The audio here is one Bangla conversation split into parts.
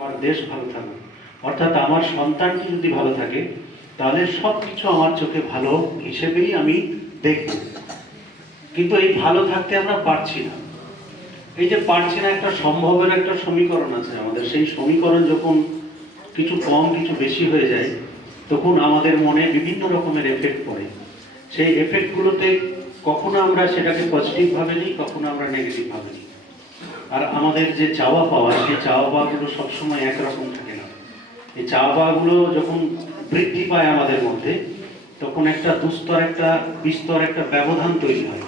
আমার দেশ ভালো থাকবে। অর্থাৎ আমার সন্তানটি যদি ভালো থাকে, তাহলে সব কিছু আমার চোখে ভালো হিসেবেই আমি দেখব। কিন্তু এই ভালো থাকতে আমরা পারছি না। এই যে পারছি না একটা সম্ভবের একটা সমীকরণ আছে আমাদের। সেই সমীকরণ যখন কিছু কম, কিছু বেশি হয়ে যায়, তখন আমাদের মনে বিভিন্ন রকমের এফেক্ট পড়ে। সেই এফেক্টগুলোতে কখনো আমরা সেটাকে পজিটিভ ভাবে নিই, কখনো আমরা নেগেটিভ ভাবে নিই। আর আমাদের যে চাওয়া পাওয়া, সেই চাওয়া পাওয়াগুলো সবসময় একরকম থাকে না। এই চাওয়া পাওয়াগুলো যখন বৃদ্ধি পায় আমাদের মধ্যে, তখন একটা দুস্তর, একটা বিস্তর, একটা ব্যবধান তৈরি হয়।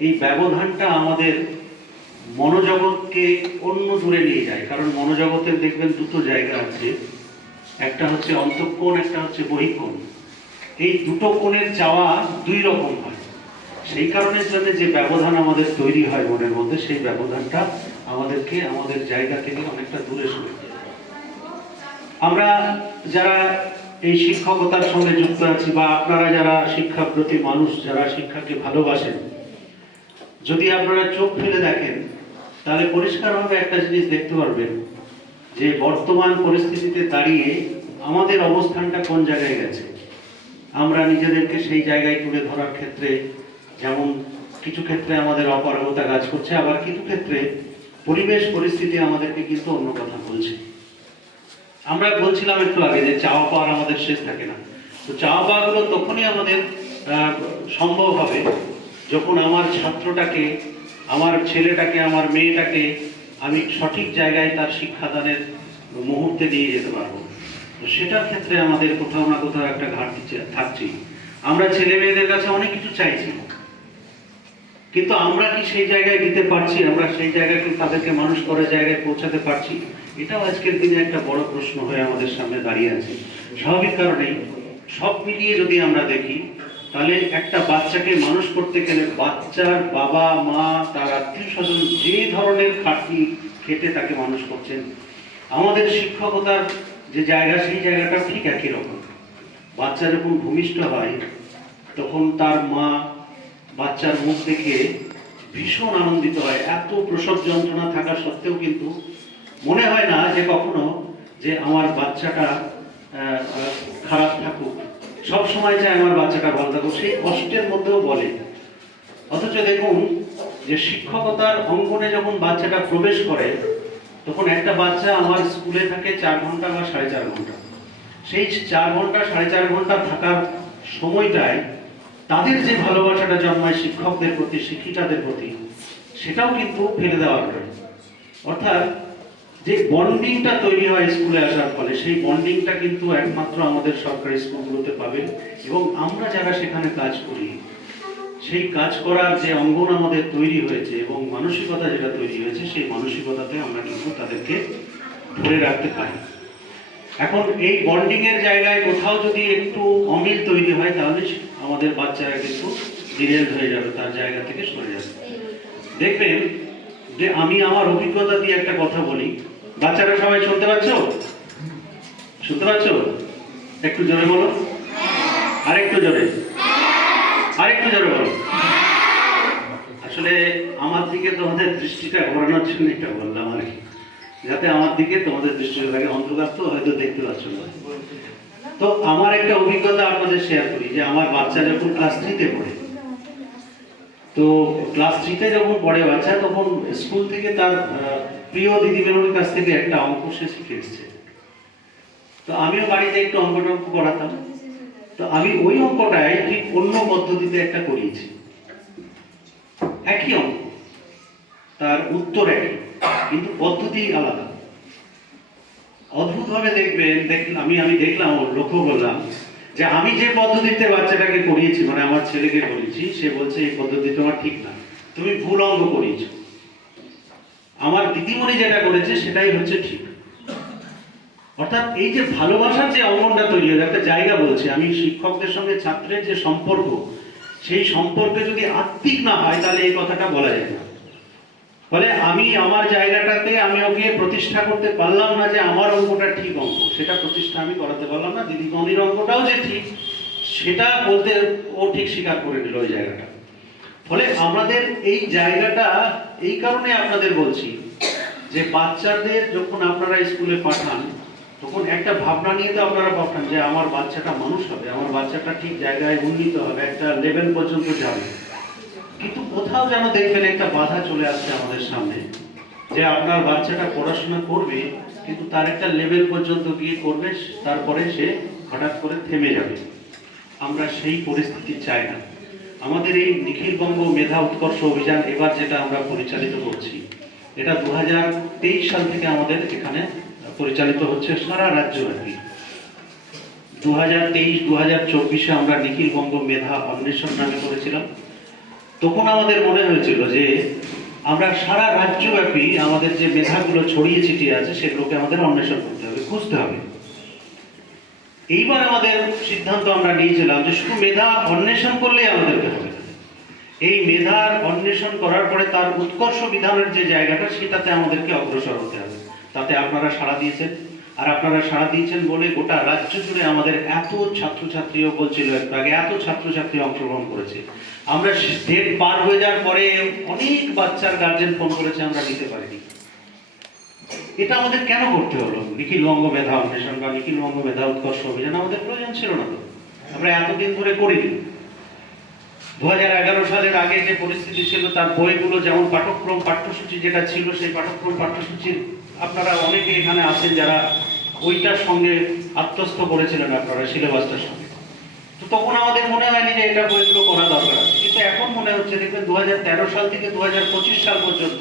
এই ব্যবধানটা আমাদের মনোজগৎকে অন্য দূরে নিয়ে যায়। কারণ মনোজগতের দেখবেন দুটো জায়গা আছে। একটা হচ্ছে অন্তঃকোণ, একটা হচ্ছে বহিকোণ। এই দুটো কোণের চাওয়া দুই রকম হয়। সেই কারণের জন্য যে ব্যবধান আমাদের তৈরি হয় মনের মধ্যে, সেই ব্যবধানটা আমাদেরকে, আমাদের জায়গা থেকে অনেকটা দূরে সরে আমরা যারা এই শিক্ষকতার সঙ্গে যুক্ত আছি বা আপনারা যারা শিক্ষার প্রতি মানুষ, যারা শিক্ষাকে ভালোবাসেন, যদি আপনারা চোখ ফেলে দেখেন, তাহলে পরিষ্কারভাবে একটা জিনিস দেখতে পারবেন যে বর্তমান পরিস্থিতিতে দাঁড়িয়ে আমাদের অবস্থানটা কোন জায়গায় গেছে? আমরা নিজেদেরকে সেই জায়গায় তুলে ধরার ক্ষেত্রে যেমন কিছু ক্ষেত্রে আমাদের অপারগতা কাজ করছে, আবার কিছু ক্ষেত্রে পরিবেশ, পরিস্থিতি আমাদেরকে কিন্তু অন্য কথা বলছে। আমরা বলছিলাম একটু আগে যে চাওয়া পাওয়ার আমাদের শেষ থাকে না। তো চাওয়া পাওয়াগুলো তখনই আমাদের সম্ভব হবে যখন আমার ছাত্রটাকে, আমার ছেলেটাকে, আমার মেয়েটাকে আমি সঠিক জায়গায় তার শিক্ষাদানের মুহূর্তে নিয়ে যেতে পারব। তো সেটার ক্ষেত্রে আমাদের কোথাও না কোথাও একটা ঘাটতি থাকছি আমরা ছেলে মেয়েদের কাছে অনেক কিছু চাইছি। কিন্তু আমরা কি সেই জায়গায় দিতে পারছি? আমরা সেই জায়গায় কি তাদেরকে মানুষ করার জায়গায় পৌঁছাতে পারছি? এটাও আজকের দিনে একটা বড় প্রশ্ন হয়ে আমাদের সামনে দাঁড়িয়ে আছে। স্বাভাবিক কারণেই সব মিলিয়ে যদি আমরা দেখি, তাহলে একটা বাচ্চাকে মানুষ করতে গেলে বাচ্চার বাবা, মা, তার আত্মীয় স্বজন যে ধরনের খাটনি খেটে তাকে মানুষ করছেন, আমাদের শিক্ষকতার যে জায়গা, সেই জায়গাটা ঠিক একই রকম। বাচ্চা যখন ভূমিষ্ঠ হয়, তখন তার মা বাচ্চার মুখ দেখে ভীষণ আনন্দিত হয়। এত প্রসব যন্ত্রণা থাকা সত্ত্বেও কিন্তু মনে হয় না যে কখনো যে আমার বাচ্চাটা খারাপ থাকুক। সব সময় চায় আমার বাচ্চাটা ভালো থাকুক। সেই কষ্টের মধ্যেও বলে। অথচ দেখুন যে শিক্ষকতার অঙ্গনে যখন বাচ্চাটা প্রবেশ করে, তখন একটা বাচ্চা আমার স্কুলে থাকে চার ঘণ্টা বা সাড়ে চার ঘণ্টা। সেই চার ঘণ্টা, সাড়ে চার ঘণ্টা থাকার সময়টায় তাদের যে ভালোবাসাটা জন্মায় শিক্ষকদের প্রতি, শিক্ষিকাদের প্রতি, সেটাও কিন্তু ফেলে দেওয়া হয় অর্থাৎ যে বন্ডিংটা তৈরি হয় স্কুলে আসার ফলে, সেই বন্ডিংটা কিন্তু একমাত্র আমাদের সরকারি স্কুলগুলোতে পাবেন এবং আমরা যারা সেখানে কাজ করি, সেই কাজ করার যে অঙ্গন আমাদের তৈরি হয়েছে এবং মানসিকতা যেটা তৈরি হয়েছে, সেই মানসিকতাতে আমরা কিন্তু তাদেরকে ধরে রাখতে পারি। এখন এই বন্ডিংয়ের জায়গায় কোথাও যদি একটু অমিল তৈরি হয়, তাহলে আমাদের বাচ্চারা কিন্তু ডিরেল হয়ে যাবে, তার জায়গা থেকে সরে যাবে। দেখবেন যে আমি আমার অভিজ্ঞতা দিয়ে একটা কথা বলি। বাচ্চারা সবাই শুনতে পাচ্ছ? শুনতে পাচ্ছ? একটু জোরে বলো। আরেকটু জোরে। আরেকটু জোরে বলো। আসলে আমার দিকে তোমাদের দৃষ্টিটা ঘোরানোর জন্য এটা বললাম আর কি। যাতে আমার দিকে তোমাদের দৃষ্টিটা থাকে অন্ধকার তো হয়তো দেখতে পাচ্ছ না। তো আমার একটা অভিজ্ঞতা আপনাদের শেয়ার করি, যে আমার বাচ্চা যখন ক্লাস থ্রিতে পড়ে, তো ক্লাস থ্রিতে যখন পড়ে, বাচ্চা তখন স্কুল থেকে তার প্রিয় দিদিমণির কাছ থেকে একটা অঙ্ক সে শিখে এসছে। তো আমিও বাড়িতে একটু অঙ্ক টঙ্ক করাতাম তো আমি ওই অঙ্কটাই ঠিক অন্য পদ্ধতিতে একটা করিয়েছি। একই অঙ্ক, তার উত্তর একই, কিন্তু পদ্ধতি আলাদা। অদ্ভুতভাবে দেখবেন দেখলাম আমি আমি দেখলাম লক্ষ্য করলাম যে আমি যে পদ্ধতিতে বাচ্চাটাকে করিয়েছি মানে আমার ছেলেকে করিয়েছি সে বলছে, এই পদ্ধতি তোমার ঠিক না। তুমি ভুল অঙ্গ করিয়েছো আমার দিদিমণি যেটা করেছে, সেটাই হচ্ছে ঠিক। অর্থাৎ এই যে ভালোবাসার যে অঙ্গনটা তৈরি হয় একটা জায়গা বলছে, আমি শিক্ষকদের সঙ্গে ছাত্রের যে সম্পর্ক, সেই সম্পর্কে যদি আত্মিক না হয়, তাহলে এই কথাটা বলা যায় না। ফলে আমি আমার জায়গাটাতে আমি ওকে প্রতিষ্ঠা করতে পারলাম না যে আমার অঙ্কটা ঠিক অঙ্ক। সেটা প্রতিষ্ঠা আমি করাতে পারলাম না দিদি গণির অঙ্কটাও যে ঠিক, সেটা বলতে ও ঠিক স্বীকার করে নিল ওই জায়গাটা। ফলে আমাদের এই জায়গাটা, এই কারণে আপনাদের বলছি যে বাচ্চাদের যখন আপনারা স্কুলে পাঠান, তখন একটা ভাবনা নিয়ে তো আপনারা পাঠান যে আমার বাচ্চাটা মানুষ হবে, আমার বাচ্চাটা ঠিক জায়গায় উন্নীত হবে, একটা লেভেল পর্যন্ত যাবে। কিন্তু কোথাও যেন দেখবেন একটা বাধা চলে আসছে আমাদের সামনে। যে আপনার বাচ্চাটা পড়াশোনা করবে, কিন্তু তার একটা লেভেল পর্যন্ত গিয়ে করবে, তারপরে সে হঠাৎ করে থেমে যাবে। আমরা সেই পরিস্থিতি চাই না। আমাদের এই নিখিলবঙ্গ মেধা উৎকর্ষ অভিযান এবার যেটা আমরা পরিচালিত করছি, এটা দু হাজার তেইশ সাল থেকে আমাদের এখানে পরিচালিত হচ্ছে সারা রাজ্যব্যাপী দু হাজার তেইশ দু হাজার চব্বিশে আমরা নিখিলবঙ্গ মেধা অন্বেষণ নামে করেছিলাম। তখন আমাদের মনে হয়েছিল যে আমরা সারা রাজ্যব্যাপী আমাদের যে মেধাগুলো ছড়িয়ে ছিটিয়ে আছে, সেগুলোকে আমাদের অন্বেষণ করতে হবে, খুঁজতে হবে। এইবার আমাদের সিদ্ধান্ত আমরা নিয়েছিলাম যে শুধু মেধা অন্বেষণ করলেই আমাদেরকে হবে এই মেধার অন্বেষণ করার পরে তার উৎকর্ষ বিধানের যে জায়গাটা, সেটাতে আমাদেরকে অগ্রসর হতে হবে। তাতে আপনারা সাড়া দিয়েছেন। আর আপনারা সাড়া দিয়েছেন বলে গোটা রাজ্য জুড়ে আমাদের এত ছাত্রছাত্রীও বলছিল একটু আগে, এত ছাত্রছাত্রী অংশগ্রহণ করেছে। আমরা ডেট পার হয়ে যাওয়ার পরে অনেক বাচ্চার গার্জেন ফোন করেছে, আমরা নিতে পারিনি। এটা আমাদের কেন করতে হলো? নিখিল বঙ্গ মেধা অন্বেষণ বা নিখিল বঙ্গ মেধা উৎকর্ষ অভিযান আমাদের প্রয়োজন ছিল না তো। আমরা এতদিন ধরে করিনি। দু হাজার এগারো সালের আগে যে পরিস্থিতি ছিল, তার বইগুলো যেমন পাঠ্যক্রম, পাঠ্যসূচি যেটা ছিল, সেই পাঠ্যক্রম, পাঠ্যসূচির আপনারা অনেকে এখানে আছেন যারা ওইটার সঙ্গে আত্মস্থ করেছিলেন আপনারা, সিলেবাসটার সঙ্গে। তো তখন আমাদের মনে হয়নি যে এটা বইগুলো করা দরকার কিন্তু এখন মনে হচ্ছে, দেখবেন দু হাজার তেরো সাল থেকে দু হাজার পঁচিশ সাল পর্যন্ত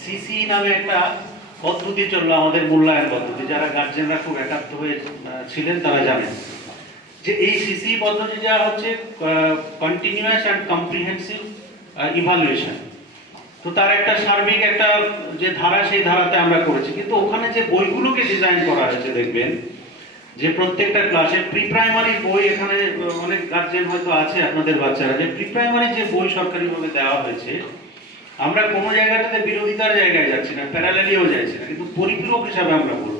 সিসি নামে একটা পদ্ধতি চলল, আমাদের মূল্যায়ন পদ্ধতি। যারা গার্জেনরা খুব একাত্ম হয়ে ছিলেন, তারা জানেন। যে এই সিসি পদ্ধতি যা হচ্ছে কন্টিনিউয়াস অ্যান্ড কম্প্রিহেন্সিভ ইভালুয়েশন তো তার একটা সার্বিক একটা যে ধারা, সেই ধারাতে আমরা করেছি। কিন্তু ওখানে যে বইগুলোকে ডিজাইন করা হয়েছে, দেখবেন, যে প্রত্যেকটা ক্লাসে প্রি প্রাইমারি বই এখানে অনেক গার্জেন হয়তো আছে আপনাদের বাচ্চারা, যে প্রি প্রাইমারি যে বই সরকারিভাবে দেওয়া হয়েছে, আমরা কোনো জায়গাটাতে বিরোধিতার জায়গায় যাচ্ছি না প্যারালালিও যাচ্ছি না, কিন্তু পরিপূরক হিসাবে আমরা বলব।